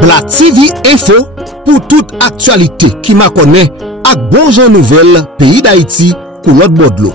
Bla TV Info pour toute actualité qui m'a connaît ak bon jan nouvelle pays d'Haïti pour l'autre bord de l'eau.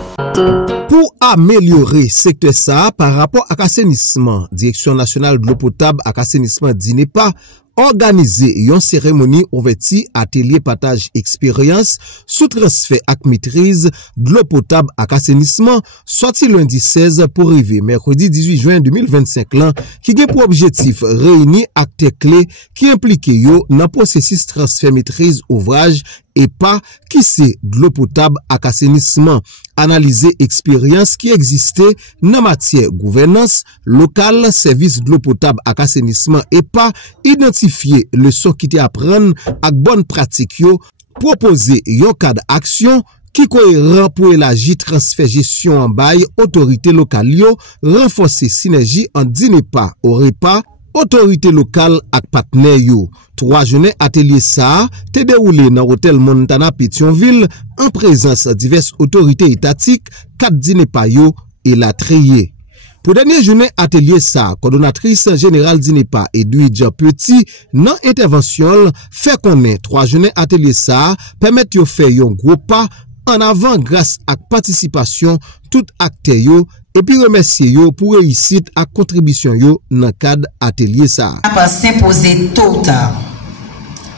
Pour améliorer secteur ça par rapport à assainissement, Direction nationale de l'eau potable à assainissement d'INEPA organiser une cérémonie ouverture atelier partage expérience sous transfert ak maîtrise de l'eau potable à assainissement sorti lundi 16 pour arriver mercredi 18 juin 2025 là qui a pour objectif réunir acteurs clés qui impliquent yo dans processus transfert maîtrise ouvrage et pas qui c'est de l'eau potable à assainissement, analyser expérience qui existait dans matière gouvernance locale, service de l'eau potable à assainissement et pas identifier le son qui te apprendre avec bonne pratique yo, proposer un cadre d'action qui cohérent pour élargir transfert gestion en bail autorité locale yo, renforcer synergie en DINEPA au repas autorité locale ak partenaire yo. 3 journées atelier ça te déroulé dans hôtel Montana Pétionville en présence diverses autorités étatiques, 4 DINEPA yo et la trier. Pour dernière journée atelier ça, coordonnatrice générale DINEPA Edwidja Petit dans intervention fait connaître 3 journées atelier ça permettre yo faire un gros pas en avant grâce à participation tout acteur yo et puis remercier yo pour réussite à contribution yo dans cadre atelier ça. Va s'imposer tôt ou tard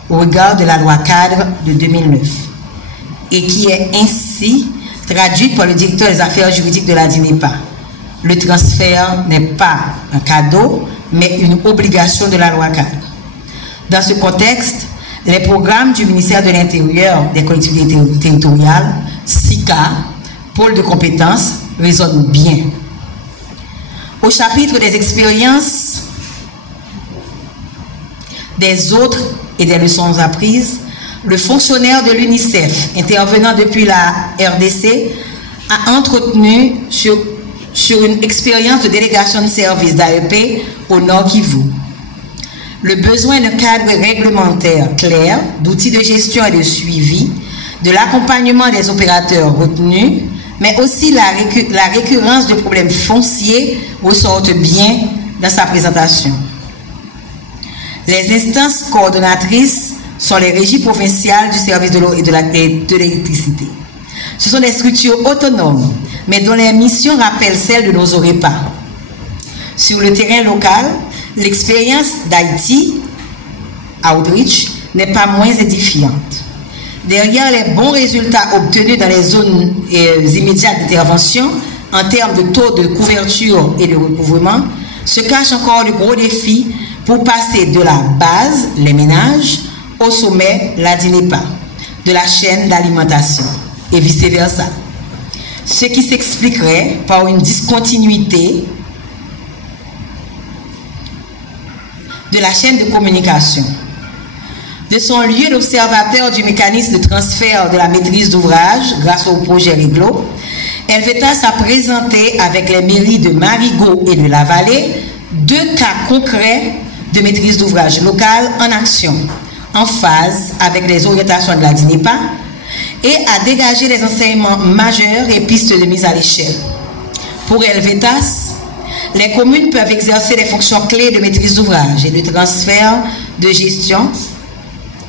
au regard de la loi cadre de 2009 et qui est ainsi traduite par le directeur des affaires juridiques de la DINEPA. Le transfert n'est pas un cadeau mais une obligation de la loi cadre. Dans ce contexte, les programmes du ministère de l'Intérieur des collectivités territoriales, SICA, pôle de compétences, résonnent bien. Au chapitre des expériences des autres et des leçons apprises, le fonctionnaire de l'UNICEF intervenant depuis la RDC a entretenu sur une expérience de délégation de services d'AEP au Nord Kivu. Le besoin d'un cadre réglementaire clair, d'outils de gestion et de suivi, de l'accompagnement des opérateurs retenus, mais aussi la récurrence de problèmes fonciers ressortent bien dans sa présentation. Les instances coordonnatrices sont les régies provinciales du service de l'eau et de l'électricité. Ce sont des structures autonomes, mais dont les missions rappellent celles de nos OREPA. Sur le terrain local, l'expérience d'Haïti, Outreach, n'est pas moins édifiante. Derrière les bons résultats obtenus dans les zones immédiates d'intervention, en termes de taux de couverture et de recouvrement, se cache encore le gros défi pour passer de la base, les ménages, au sommet, la DINEPA, de la chaîne d'alimentation, et vice-versa. Ce qui s'expliquerait par une discontinuité de la chaîne de communication. De son lieu d'observateur du mécanisme de transfert de la maîtrise d'ouvrage grâce au projet Réglo, Helvetas a présenté avec les mairies de Marigot et de la Vallée 2 cas concrets de maîtrise d'ouvrage locale en action, en phase avec les orientations de la DINEPA, et a dégagé des enseignements majeurs et pistes de mise à l'échelle. Pour Helvetas, les communes peuvent exercer les fonctions clés de maîtrise d'ouvrage et de transfert de gestion.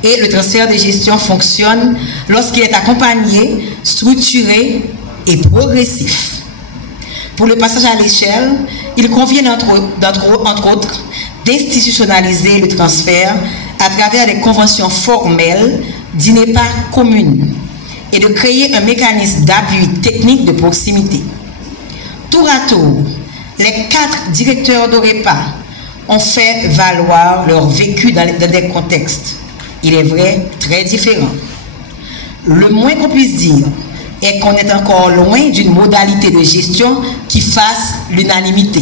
Et le transfert de gestion fonctionne lorsqu'il est accompagné, structuré et progressif. Pour le passage à l'échelle, il convient entre autres d'institutionnaliser le transfert à travers des conventions formelles d'INEPA communes et de créer un mécanisme d'appui technique de proximité. Tour à tour, les 4 directeurs d'OREPA ont fait valoir leur vécu dans des contextes, il est vrai, très différents. Le moins qu'on puisse dire est qu'on est encore loin d'une modalité de gestion qui fasse l'unanimité.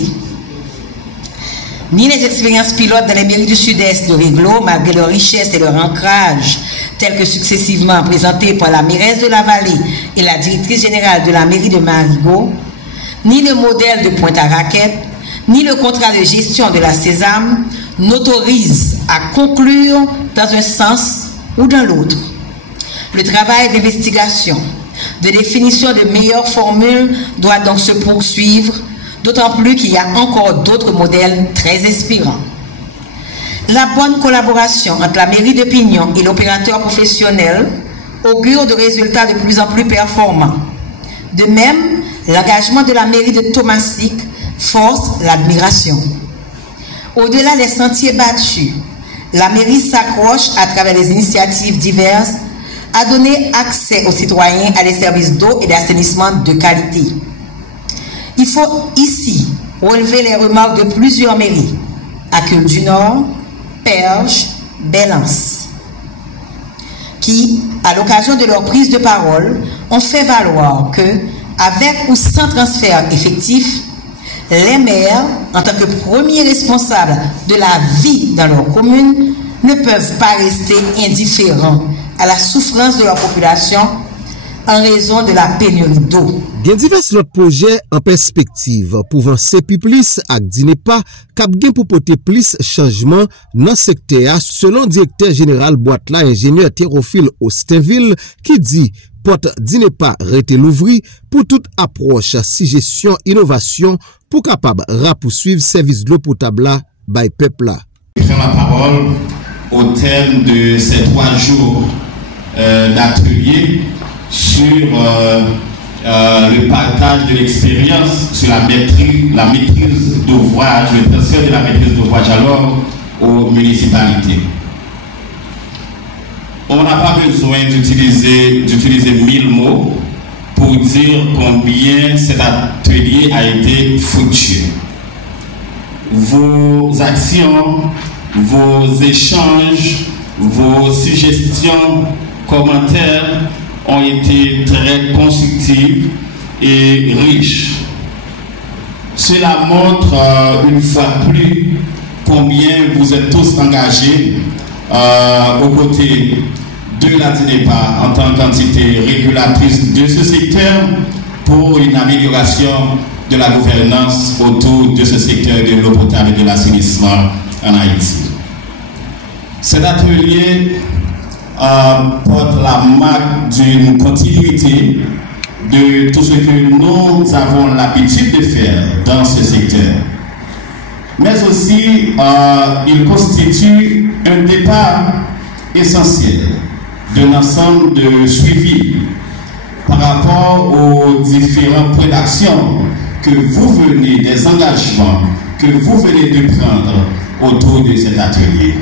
Ni les expériences pilotes dans les mairies du sud-est de Réglo, malgré leur richesse et leur ancrage, telles que successivement présentées par la mairesse de la Vallée et la directrice générale de la mairie de Marigot, ni le modèle de Pointe-à-Raquette, ni le contrat de gestion de la Sésame n'autorisent à conclure dans un sens ou dans l'autre. Le travail d'investigation, de définition de meilleures formules doit donc se poursuivre, d'autant plus qu'il y a encore d'autres modèles très inspirants. La bonne collaboration entre la mairie de Pignon et l'opérateur professionnel augure de résultats de plus en plus performants. De même, l'engagement de la mairie de Thomassic force l'admiration. Au-delà des sentiers battus, la mairie s'accroche à travers des initiatives diverses à donner accès aux citoyens à des services d'eau et d'assainissement de qualité. Il faut ici relever les remarques de plusieurs mairies, Accueil du Nord, Perche, Belance, qui, à l'occasion de leur prise de parole, ont fait valoir que, avec ou sans transfert effectif, les maires, en tant que premiers responsables de la vie dans leur commune, ne peuvent pas rester indifférents à la souffrance de leur population en raison de la pénurie d'eau. Il y a divers autres projets en perspective pour avancer plus avec Dinepa cap gen pour porter plus changement dans le secteur selon directeur général Boitla ingénieur Théophile Austinville qui dit porte Dinepa rete l'ouvri pour toute approche si gestion innovation pour capable poursuivre service de l'eau potable by peuple là. Je prends la parole au terme de ces 3 jours d'atelier sur le partage de l'expérience sur la maîtrise d'ouvrage, le transfert de la maîtrise d'ouvrage alors aux municipalités. On n'a pas besoin d'utiliser 1000 mots pour dire combien cet atelier a été fructueux. Vos actions, vos échanges, vos suggestions, commentaires ont été très constructifs et riches. Cela montre une fois plus combien vous êtes tous engagés aux côtés de la Dinepa en tant qu'entité régulatrice de ce secteur pour une amélioration de la gouvernance autour de ce secteur de l'eau potable et de l'assainissement en Haïti. Cet atelier porte la marque d'une continuité de tout ce que nous avons l'habitude de faire dans ce secteur. Mais aussi, il constitue un départ essentiel d'un ensemble de suivi par rapport aux différents points d'action que vous venez, des engagements que vous venez de prendre autour de cet atelier.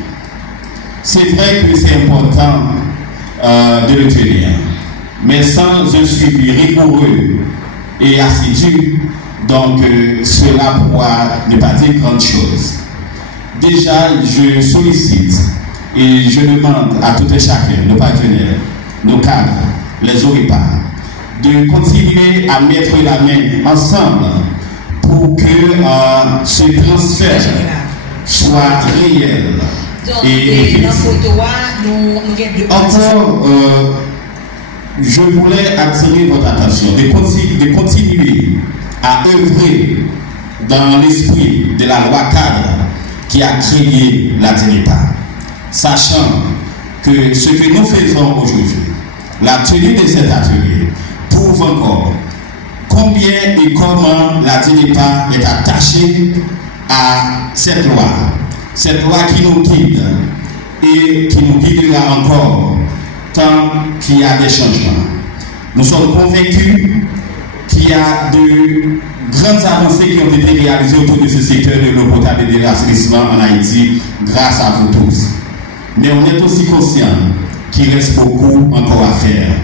C'est vrai que c'est important de le tenir, mais sans un suivi rigoureux et assidu, donc cela pourra ne pas dire grande chose. Déjà, je sollicite et je demande à tout et chacun, nos partenaires, nos cadres, les ORIPA, de continuer à mettre la main ensemble pour que ce transfert soit réel. Et encore, je voulais attirer votre attention de continuer à œuvrer dans l'esprit de la loi cadre qui a créé la Dinepa, sachant que ce que nous faisons aujourd'hui, la tenue de cet atelier, prouve encore combien et comment la Dinepa est attachée à cette loi qui nous guide et qui nous guidera encore tant qu'il y a des changements. Nous sommes convaincus qu'il y a de grandes avancées qui ont été réalisées autour de ce secteur de l'eau potable et de l'assainissement en Haïti grâce à vous tous. Mais on est aussi conscient qu'il reste beaucoup encore à faire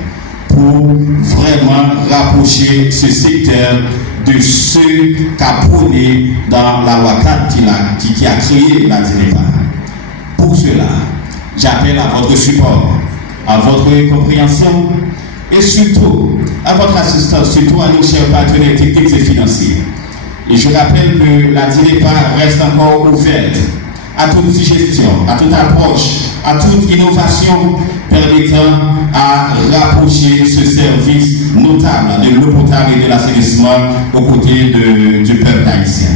pour vraiment rapprocher ce secteur de ce qu'a prôné dans la loi 4 qui a créé la Dinepa. Pour cela, j'appelle à votre support, à votre compréhension et surtout à votre assistance, surtout à nos chers partenaires techniques et financiers. Et je rappelle que la Dinepa reste encore ouverte à toute suggestion, à toute approche, à toute innovation permettant à rapprocher ce service notable de l'eau potable et de l'assainissement aux côtés du peuple haïtien.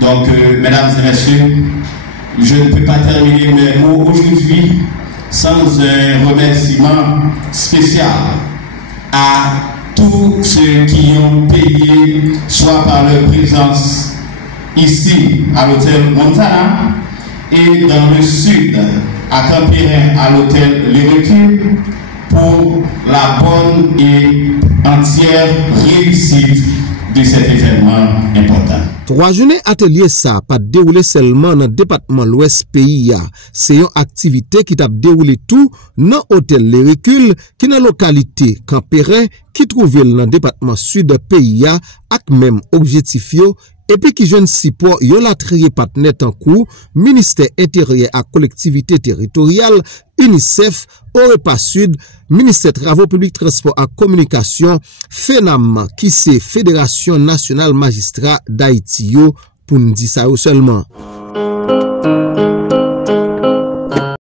Donc, mesdames et messieurs, je ne peux pas terminer mes mots aujourd'hui sans un remerciement spécial à tous ceux qui ont payé, soit par leur présence ici à l'hôtel Montana, et dans le sud, à Campirin, à l'hôtel Le Recul, pour la bonne et entière réussite de cet événement important. 3 journées atelier ça pas déroulé seulement dans département l'Ouest pays ya. C'est une activité qui t'a déroulé tout dans hôtel Le Recul qui dans localité Campirin qui trouve dans département sud pays ya ak même objectif yo et puis qui jeune support yo la trié partenaire en cours ministère intérieur à collectivité territoriale UNICEF Orepa Sud ministère travaux publics transport et communication FENAM qui c'est Fédération nationale magistrat d'Haïti yo pour nous dire ça seulement.